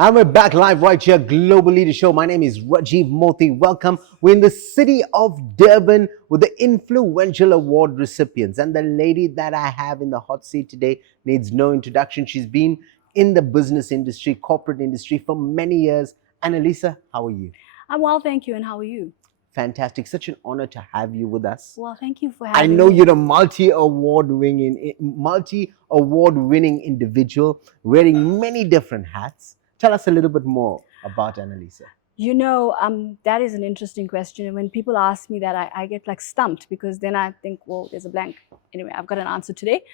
And we're back live right here, Global Leader Show. My name is Rajiv Mothie. Welcome. We're in the city of Durban with the influential award recipients. And the lady that I have in the hot seat today needs no introduction. She's been in the business industry, corporate industry for many years. Annalisa, how are you? I'm well, thank you. And how are you? Fantastic. Such an honor to have you with us. Well, thank you for I having know me. you're a multi-award winning individual wearing many different hats. Tell us a little bit more about Annalisa. That is an interesting question. And when people ask me that, I get like stumped because then I think, well, there's a blank. Anyway, I've got an answer today.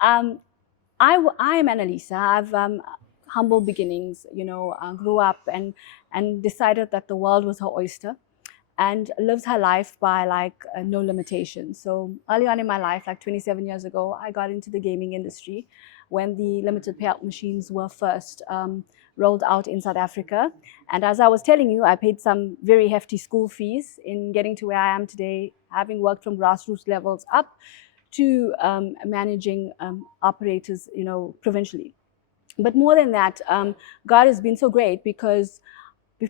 Um, I am Annalisa. I've humble beginnings. Grew up and decided that the world was her oyster, and lives her life by no limitations. So early on in my life, like 27 years ago, I got into the gaming industry when the limited payout machines were first rolled out in South Africa. And as I was telling you, I paid some very hefty school fees in getting to where I am today, having worked from grassroots levels up to managing operators, provincially. But more than that, God has been so great because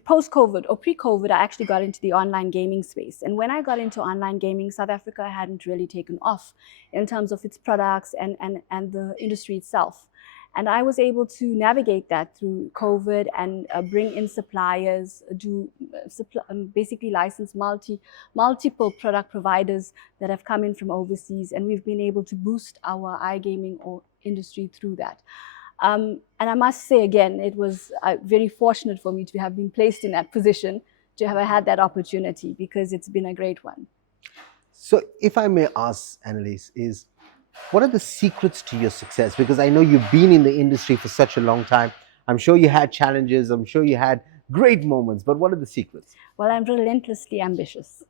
post-COVID or pre-COVID, I actually got into the online gaming space. And when I got into online gaming, South Africa hadn't really taken off in terms of its products and the industry itself. And I was able to navigate that through COVID and bring in suppliers, basically license multiple product providers that have come in from overseas. And we've been able to boost our iGaming industry through that. And I must say again, it was very fortunate for me to have been placed in that position, to have had that opportunity, because it's been a great one. So, if I may ask, Annalise, what are the secrets to your success? Because I know you've been in the industry for such a long time. I'm sure you had challenges. I'm sure you had great moments. But what are the secrets? Well, I'm relentlessly ambitious.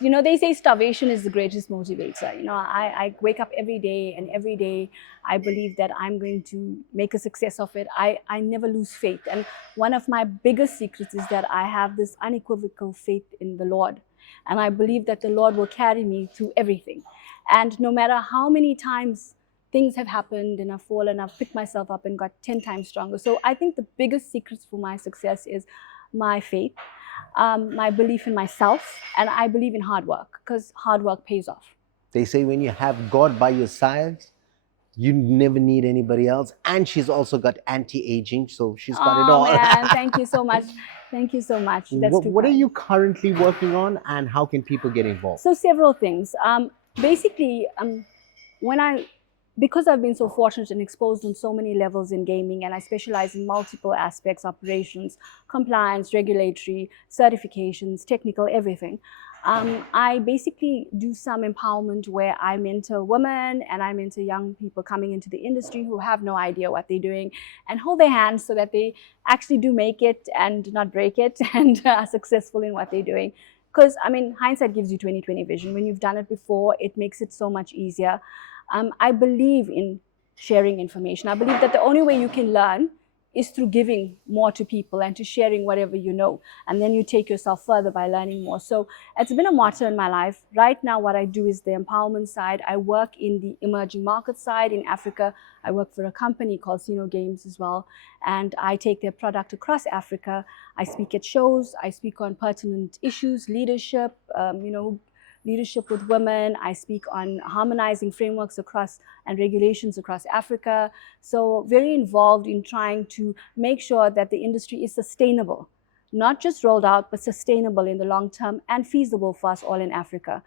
They say starvation is the greatest motivator. I wake up every day, and every day I believe that I'm going to make a success of it. I never lose faith. And one of my biggest secrets is that I have this unequivocal faith in the Lord. And I believe that the Lord will carry me through everything. And no matter how many times things have happened and I've fallen, I've picked myself up and got 10 times stronger. So I think the biggest secrets for my success is my faith, my belief in myself, and I believe in hard work, because hard work pays off. They say when you have God by your side, you never need anybody else. And she's also got anti-aging, so she's got it Oh all. man, thank you so much. Thank you so much. That's too What are kind. you currently working on, and how can people get involved? So several things. Basically, because I've been so fortunate and exposed on so many levels in gaming, and I specialize in multiple aspects: operations, compliance, regulatory, certifications, technical, everything. I basically do some empowerment where I mentor women and I mentor young people coming into the industry who have no idea what they're doing, and hold their hands so that they actually do make it and not break it and are successful in what they're doing. Because, hindsight gives you 20/20 vision. When you've done it before, it makes it so much easier. I believe in sharing information. I believe that the only way you can learn is through giving more to people and to sharing whatever you know. And then you take yourself further by learning more. So it's been a motto in my life. Right now, what I do is the empowerment side. I work in the emerging market side in Africa. I work for a company called Sino Games as well. And I take their product across Africa. I speak at shows. I speak on pertinent issues, leadership, leadership with women. I speak on harmonizing frameworks across and regulations across Africa. So very involved in trying to make sure that the industry is sustainable, not just rolled out, but sustainable in the long term and feasible for us all in Africa.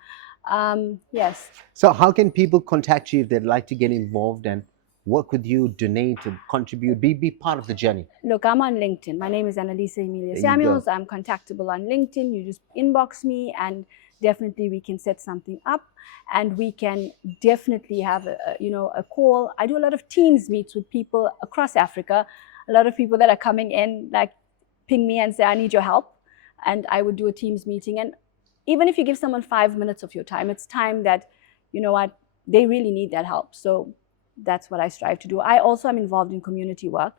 Yes. So how can people contact you if they'd like to get involved and work with you, donate, and contribute, be part of the journey? Look, I'm on LinkedIn. My name is Annalisa Emilia Samuels. I'm contactable on LinkedIn. You just inbox me, and definitely we can set something up, and we can definitely have a call. I do a lot of Teams meets with people across Africa. A lot of people that are coming in ping me and say, I need your help, and I would do a Teams meeting. And even if you give someone 5 minutes of your time, it's time that, they really need that help. So that's what I strive to do. I also am involved in community work.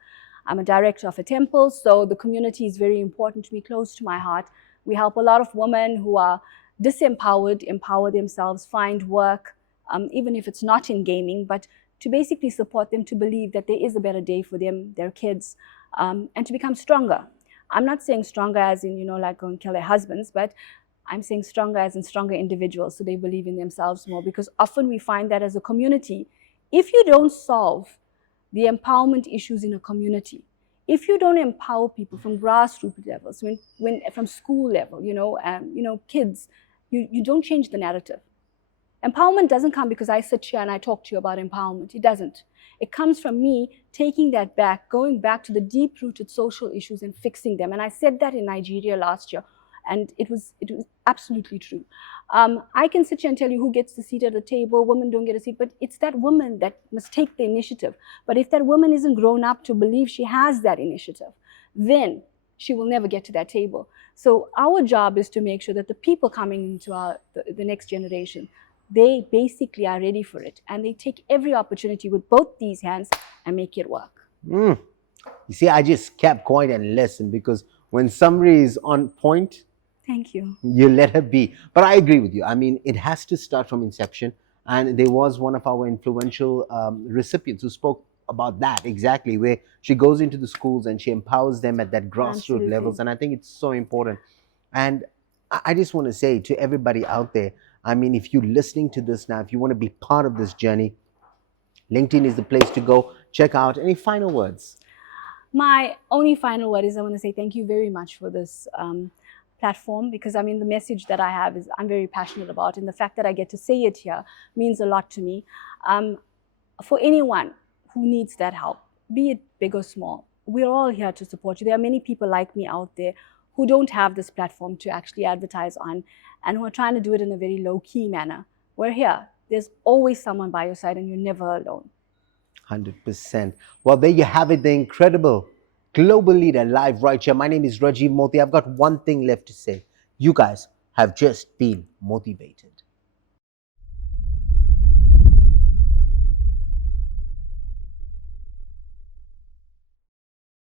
I'm a director of a temple, so the community is very important to me, close to my heart. We help a lot of women who are disempowered, empower themselves, find work, even if it's not in gaming, but to basically support them to believe that there is a better day for them, their kids, and to become stronger. I'm not saying stronger as in, like go and kill their husbands, but I'm saying stronger as in stronger individuals, so they believe in themselves more. Because often we find that as a community, if you don't solve the empowerment issues in a community, if you don't empower people from grassroots levels, when from school level, kids, you don't change the narrative. Empowerment doesn't come because I sit here and I talk to you about empowerment. It doesn't. It comes from me taking that back, going back to the deep-rooted social issues and fixing them. And I said that in Nigeria last year, and it was absolutely true. I can sit here and tell you who gets the seat at the table, women don't get a seat, but it's that woman that must take the initiative. But if that woman isn't grown up to believe she has that initiative, then she will never get to that table. So our job is to make sure that the people coming into the next generation, they basically are ready for it, and they take every opportunity with both these hands and make it work. You see, I just kept quiet and listened, because when somebody is on point, thank you, you let her be. But I agree with you. I mean, it has to start from inception. And there was one of our influential recipients who spoke about that exactly, where she goes into the schools and she empowers them at that grassroots levels. And I think it's so important. And I just want to say to everybody out there, I mean, if you're listening to this now, if you want to be part of this journey, LinkedIn is the place to go. Check out. Any final words? My only final word is I want to say thank you very much for this platform, because I mean, the message that I have is I'm very passionate about, and the fact that I get to say it here means a lot to me. For anyone who needs that help, be it big or small, we're all here to support you. There are many people like me out there who don't have this platform to actually advertise on, and who are trying to do it in a very low-key manner. We're here. There's always someone by your side, and you're never alone. 100%. Well, there you have it, the incredible global leader live right here. My name is Rajiv Mothie. I've got one thing left to say. You guys have just been motivated.